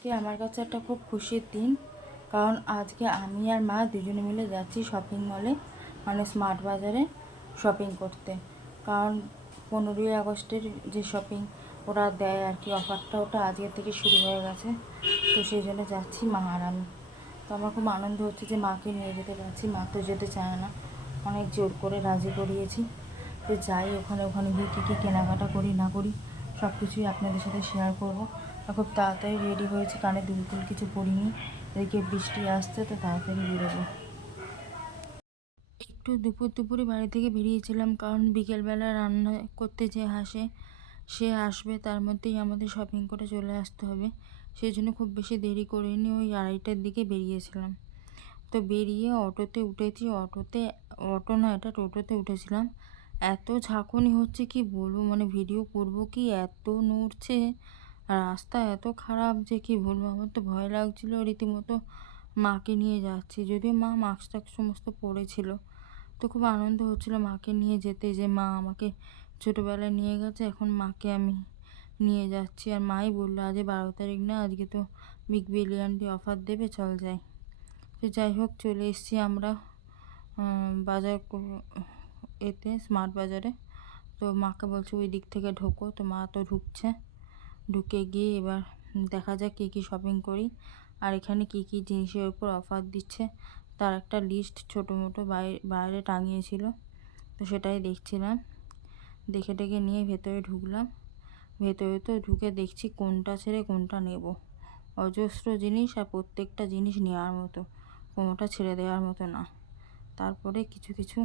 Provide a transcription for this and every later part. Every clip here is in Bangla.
আজকে আমার কাছে একটা খুব খুশির দিন, কারণ আজকে আমি আর মা দুজনে মিলে যাচ্ছি শপিং মলে, মানে স্মার্ট বাজারে শপিং করতে। কারণ 15ই আগস্টের যে শপিং ওরা দেয় আর কি, অফারটা ওটা আজকে থেকে শুরু হয়ে গেছে। তো সেই জন্য যাচ্ছি মা আর আমি। তো আমার খুব আনন্দ হচ্ছে যে মাকে নিয়ে যেতে পারছি। মা তো যেতে চায় না, অনেক জোর করে রাজি করিয়েছি যে যাই, ওখানে গিয়ে কী কী কেনাকাটা করি না করি সব কিছুই আপনাদের সাথে শেয়ার করবো। খুব তাড়াতাড়ি রেডি হয়েছি, কানে দুল টুল কিছু পরিনি, এদিকে বৃষ্টি আসছে তো তাড়াতাড়ি বেরোবো। একটু দুপুরে বাড়ি থেকে বেরিয়েছিলাম, কারণ বিকেলবেলা রান্না করতে যে সে আসবে, তার মধ্যেই আমাদের শপিং করে চলে আসতে হবে। সেই জন্য খুব বেশি দেরি করিনি, ওই 2:30টার দিকে বেরিয়েছিলাম। তো বেরিয়ে অটোতে উঠেছি, অটো না এটা টোটোতে উঠেছিলাম। এত ঝাঁকুনি হচ্ছে কি বলবো, মানে ভিডিও করব কি, এত নড়ছে, রাস্তা এত খারাপ যে কি বলবো। আমার তো ভয় লাগছিল রীতিমতো। মাকে নিয়ে যাচ্ছি, যদিও মা মাস্ক টাস্ক সমস্ত পরেছিল। তো খুব আনন্দ হচ্ছিল মাকে নিয়ে যেতে, যে মা আমাকে ছোটোবেলায় নিয়ে গেছে, এখন মাকে আমি নিয়ে যাচ্ছি। আর মাই বললো আজ 12 তারিখ না, আজকে তো বিগ বিলিয়ন ডে অফার দেবে, চল যাই। তো যাই হোক, চলে এসেছি আমরা বাজার এতে স্মার্ট বাজারে। তো মাকে বলছে ওই দিক থেকে ঢোকো, তো মা তো ঢুকছে। ঢুকে গিয়ে এবার দেখা যাক কী কী শপিং করি, আর এখানে কী কী জিনিসের উপর অফার দিচ্ছে তার একটা লিস্ট ছোটো মোটো বাইরে টাঙিয়েছিল। তো সেটাই দেখছিলাম, দেখে টেকে নিয়ে ভেতরে ঢুকলাম। ভেতরে তো ঢুকে দেখছি কোনটা ছেড়ে কোনটা নেব। অজস্র জিনিস, আর প্রত্যেকটা জিনিস নেওয়ার মতো, কোনোটা ছেড়ে দেওয়ার মতো না। তারপরে কিছু কিছু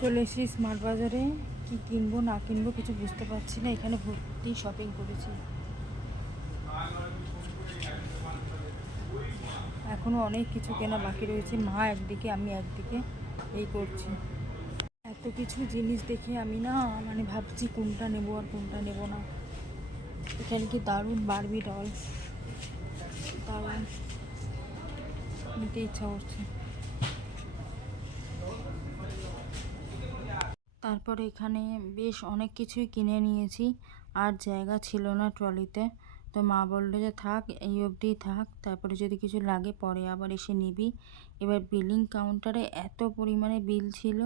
চলে এসেছি স্মার্ট বাজারে। কি কিনবো না কিনবো কিছু বুঝতে পারছি না, এখানে ভর্তি শপিং করেছি। এখনও অনেক কিছু কেনা বাকি রয়েছে, মা একদিকে আমি একদিকে এই করছি। এত কিছু জিনিস দেখে আমি না মানে ভাবছি কোনটা নেব আর কোনটা নেব না। এখানে কি দারুণ বারবি ডল, দারুণ, নিতে ইচ্ছা করছে। তারপরে এখানে বেশ অনেক কিছুই কিনে নিয়েছি, আর জায়গা ছিল না ট্রলিতে। তো মা বললো যে থাক, এই অবধি থাক, তারপরে যদি কিছু লাগে পরে আবার এসে নিবি। এবার বিলিং কাউন্টারে এত পরিমাণে বিল ছিল,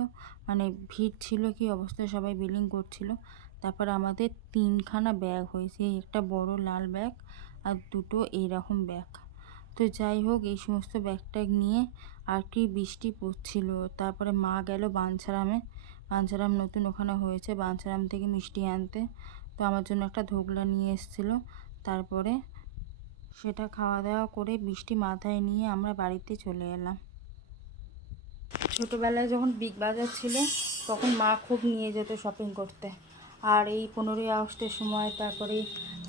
মানে ভিড় ছিল, কি অবস্থায় সবাই বিলিং করছিল। তারপর আমাদের 3খানা ব্যাগ হয়েছে, একটা বড় লাল ব্যাগ আর 2টো এইরকম ব্যাগ। তো যাই হোক, এই সমস্ত ব্যাগ ট্যাগ নিয়ে, আর কি বৃষ্টি পড়ছিল। তারপরে মা গেল বাঞ্ছারাম নতুন ওখানে হয়েছে, বাঞ্ছারাম থেকে মিষ্টি আনতে। তো আমার জন্য একটা ধোকলা নিয়ে এসেছিলো। তারপরে সেটা খাওয়া দাওয়া করে বৃষ্টি মাথায় নিয়ে আমরা বাড়িতে চলে এলাম। ছোটোবেলায় যখন বিগ বাজার ছিল তখন মা খুব নিয়ে যেত শপিং করতে। আর এই 15ই আগস্টের সময়, তারপরে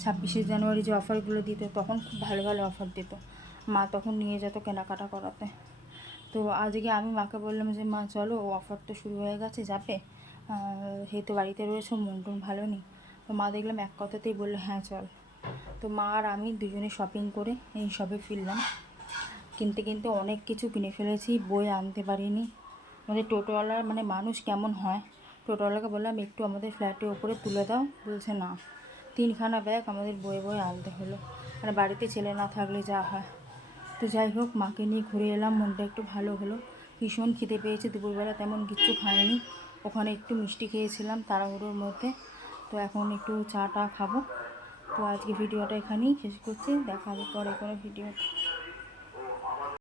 26শে জানুয়ারি যে অফারগুলো দিত, তখন খুব ভালো ভালো অফার দিত। মা তখন নিয়ে যেত কেনাকাটা করাতে। তো আজকে আমি মাকে বললাম যে মা চলো, অফার তো শুরু হয়ে গেছে, যাবে, সেই তো বাড়িতে রয়েছে, মন টন ভালো নেই। তো মা দেখলাম এক কথাতেই বললো হ্যাঁ চল। তো মা আর আমি দুজনে শপিং করে এই সবে ফিরলাম। কিনতে কিনতে অনেক কিছু কিনে ফেলেছি, বই আনতে পারিনি। আমাদের টোটোওয়ালা মানে মানুষ কেমন হয়, টোটোওয়ালাকে বললাম একটু আমাদের ফ্ল্যাটের উপরে তুলে দাও, বলছে না। 3খানা ব্যাগ আমাদের বয়ে বয়ে আনতে হলো, মানে বাড়িতে ছেলে না থাকলে যা হয়। তো যাই হোক, মাকে নিয়ে ঘুরে এলাম, মনটা একটু ভালো হলো। ভীষণ খিদে পেয়েছে, দুপুরবেলা তেমন কিচ্ছু খাইনি, ওখানে একটু মিষ্টি খেয়েছিলাম তাড়াহুড়োর মধ্যে। তো এখন একটু চা টা খাবো। তো আজকে ভিডিওটা এখানেই শেষ করছি, দেখা হবে পরে কোনো ভিডিও।